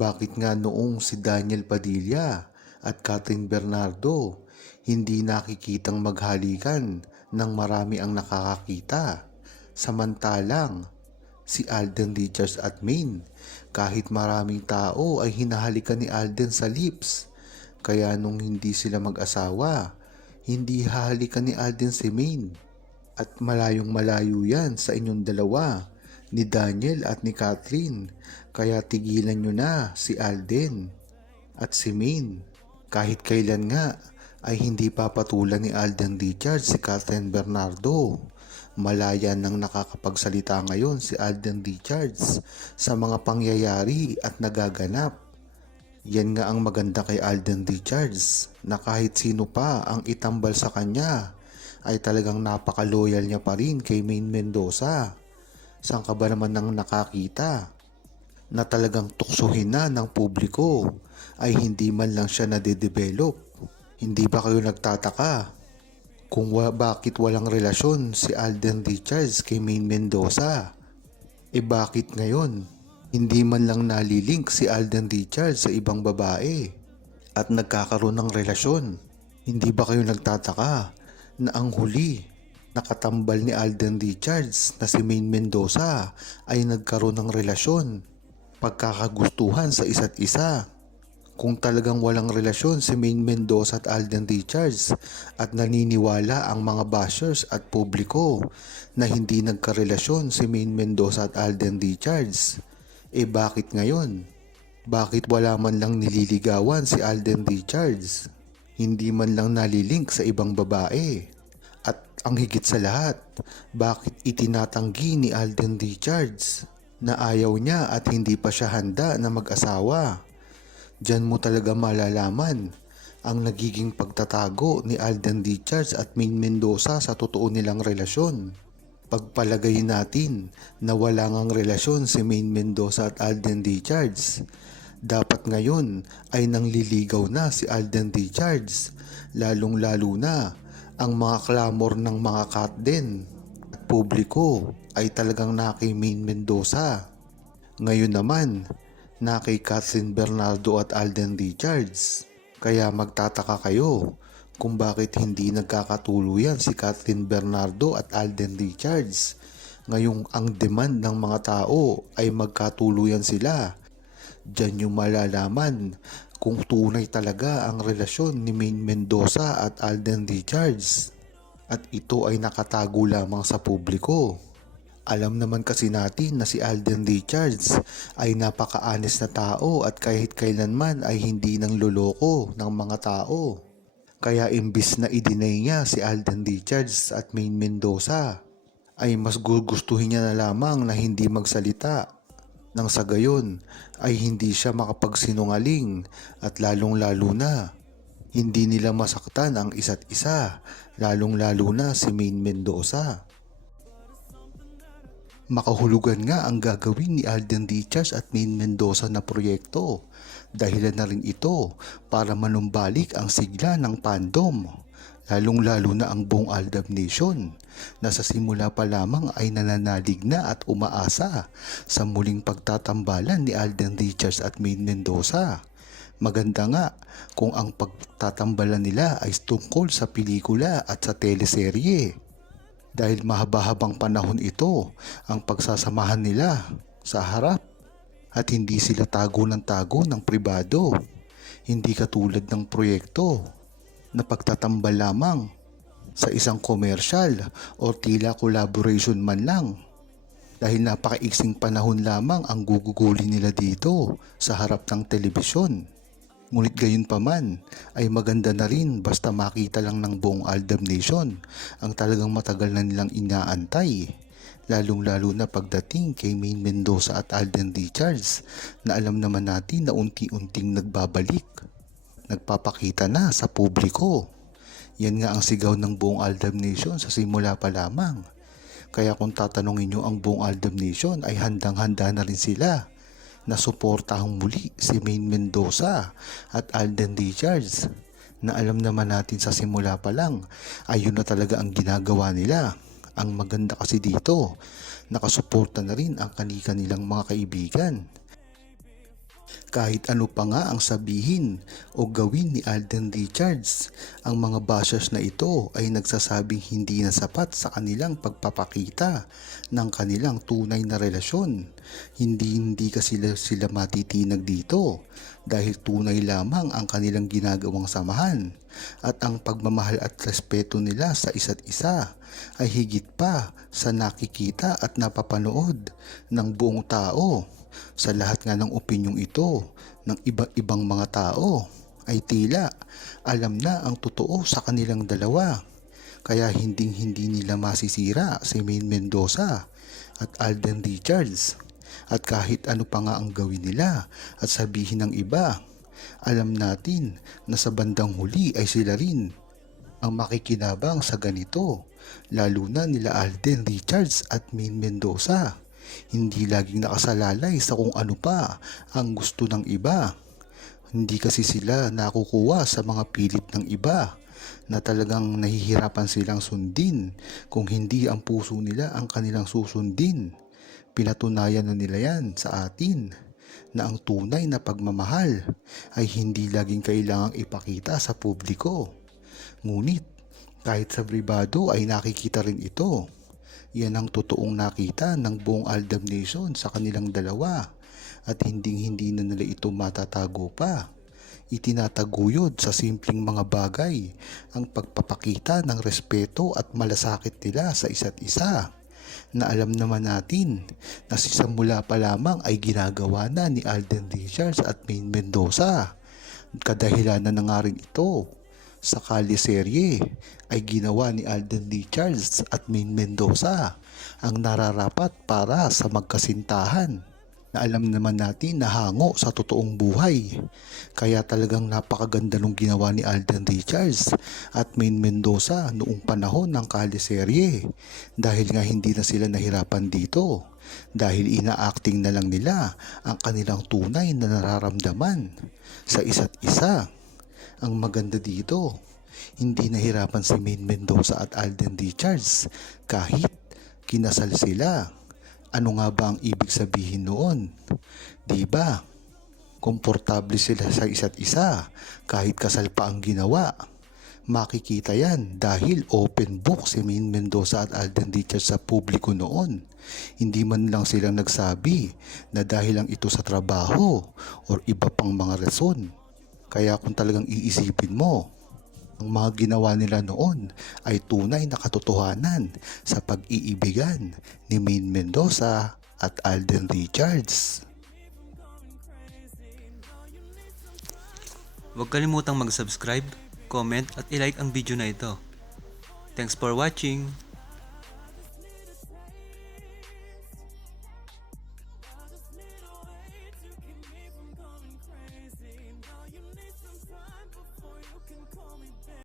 Bakit nga noong si Daniel Padilla at Catherine Bernardo hindi nakikitang maghalikan ng marami ang nakakakita? Samantalang si Alden Richards at Maine, kahit maraming tao ay hinahalikan ni Alden sa lips. Kaya nung hindi sila mag-asawa, hindi hahalikan ni Alden si Maine. At malayong malayo yan sa inyong dalawa, ni Daniel at ni Catherine. Kaya tigilan nyo na si Alden at si Maine. Kahit kailan nga ay hindi papatulan ni Alden Richards si Catherine Bernardo. Malaya nang nakakapagsalita ngayon si Alden Richards sa mga pangyayari at nagaganap. Yan nga ang maganda kay Alden Richards, na kahit sino pa ang itambal sa kanya ay talagang napaka-loyal niya pa rin kay Maine Mendoza. Saan ka ba naman nang nakakita na talagang tuksohin na ng publiko ay hindi man lang siya nade-develop? Hindi ba kayo nagtataka kung bakit walang relasyon si Alden Richards kay Maine Mendoza? Bakit ngayon hindi man lang nalilink si Alden Richards sa ibang babae at nagkakaroon ng relasyon? Hindi ba kayo nagtataka na ang huli nakatambal ni Alden Richards na si Maine Mendoza ay nagkaroon ng relasyon, pagkakagustuhan sa isa't isa? Kung talagang walang relasyon si Maine Mendoza at Alden Richards at naniniwala ang mga bashers at publiko na hindi nagkarelasyon si Maine Mendoza at Alden Richards, bakit ngayon? Bakit wala man lang nililigawan si Alden Richards? Hindi man lang nalilink sa ibang babae? At ang higit sa lahat, bakit itinatanggi ni Alden Richards na ayaw niya at hindi pa siya handa na mag-asawa? Diyan mo talaga malalaman ang nagiging pagtatago ni Alden Richards at Maine Mendoza sa totoo nilang relasyon. Pagpalagay natin na wala ngang relasyon si Maine Mendoza at Alden Richards, dapat ngayon ay nangliligaw na si Alden Richards, lalong-lalo na ang mga clamor ng mga Katden at publiko ay talagang na kay Maine Mendoza. Ngayon naman, na kay Catherine Bernardo at Alden Richards. Kaya magtataka kayo kung bakit hindi nagkakatuluyan si Catherine Bernardo at Alden Richards. Ngayong ang demand ng mga tao ay magkatuluyan sila. Diyan yung malalaman kung tunay talaga ang relasyon ni Maine Mendoza at Alden Richards. At ito ay nakatago lamang sa publiko. Alam naman kasi natin na si Alden Richards ay napaka-honest na tao at kahit kailanman ay hindi nang loloko ng mga tao. Kaya imbis na i-deny niya si Alden Richards at Maine Mendoza, ay mas gugustuhin niya na lamang na hindi magsalita. Nang sa gayon ay hindi siya makapagsinungaling at lalong-lalo na hindi nila masaktan ang isa't isa, lalong-lalo na si Maine Mendoza. Makahulugan nga ang gagawin ni Alden Richards at Maine Mendoza na proyekto. Dahilan na rin ito para manumbalik ang sigla ng fandom, lalong-lalo na ang buong Aldab Nation na sa simula pa lamang ay nananalig na at umaasa sa muling pagtatambalan ni Alden Richards at Maine Mendoza. Maganda nga kung ang pagtatambalan nila ay tungkol sa pelikula at sa teleserye. Dahil mahaba-habang panahon ito ang pagsasamahan nila sa harap at hindi sila tago ng pribado. Hindi katulad ng proyekto na pagtatambal lamang sa isang komersyal o tila collaboration man lang. Dahil napakaiksing panahon lamang ang gugugulin nila dito sa harap ng telebisyon. Ngunit gayon pa man ay maganda na rin basta makita lang ng buong Aldab Nation ang talagang matagal na nilang inaantay. Lalong-lalo na pagdating kay Maine Mendoza at Alden Richards na alam naman natin na unti-unting nagbabalik. Nagpapakita na sa publiko. Yan nga ang sigaw ng buong Aldab Nation sa simula pa lamang. Kaya kung tatanungin nyo ang buong Aldab Nation ay handang-handa na rin sila na suportahang muli si Maine Mendoza at Alden Richards na alam naman natin sa simula pa lang ay yun na talaga ang ginagawa nila. Ang maganda kasi dito, nakasuporta na rin ang kanilang mga kaibigan. Kahit ano pa nga ang sabihin o gawin ni Alden Richards, ang mga bashers na ito ay nagsasabing hindi na sapat sa kanilang pagpapakita ng kanilang tunay na relasyon. Hindi kasi sila matitinag dito dahil tunay lamang ang kanilang ginagawang samahan at ang pagmamahal at respeto nila sa isa't isa ay higit pa sa nakikita at napapanood ng buong tao. Sa lahat nga ng opinyong ito ng iba-ibang mga tao ay tila alam na ang totoo sa kanilang dalawa. Kaya hindi nila masisira si Maine Mendoza at Alden Richards. At kahit ano pa nga ang gawin nila at sabihin ng iba, alam natin na sa bandang huli ay sila rin ang makikinabang sa ganito, lalo na nila Alden Richards at Maine Mendoza. Hindi laging nakasalalay sa kung ano pa ang gusto ng iba. Hindi kasi sila nakukuha sa mga pilit ng iba na talagang nahihirapan silang sundin kung hindi ang puso nila ang kanilang susundin. Pinatunayan na nila yan sa atin na ang tunay na pagmamahal ay hindi laging kailangang ipakita sa publiko. Ngunit kahit sa pribado ay nakikita rin ito. Yan ang totoong nakita ng buong Aldab Nation sa kanilang dalawa at hindi na nila ito matatago pa. Itinataguyod sa simpleng mga bagay ang pagpapakita ng respeto at malasakit nila sa isa't isa na alam naman natin na sa mula pa lamang ay ginagawa na ni Alden Richards at Maine Mendoza. Kadahilanan na nga rin ito sa Kali-serye ay ginawa ni Alden Richards at Maine Mendoza ang nararapat para sa magkasintahan na alam naman natin na hango sa totoong buhay. Kaya talagang napakaganda nung ginawa ni Alden Richards at Maine Mendoza noong panahon ng Kali-serye dahil nga hindi na sila nahirapan dito dahil ina-acting na lang nila ang kanilang tunay na nararamdaman sa isa't isa. Ang maganda dito, hindi nahirapan si Maine Mendoza at Alden Richards kahit kinasal sila. Ano nga ba ang ibig sabihin noon? Diba? Komportable sila sa isa't isa kahit kasal pa ang ginawa. Makikita yan dahil open book si Maine Mendoza at Alden Richards sa publiko noon. Hindi man lang silang nagsabi na dahil lang ito sa trabaho or iba pang mga rason. Kaya kung talagang iisipin mo, ang mga ginawa nila noon ay tunay na katotohanan sa pag-iibigan ni Maine Mendoza at Alden Richards. Huwag kalimutang mag-subscribe, comment at i-like ang video na ito. Thanks for watching!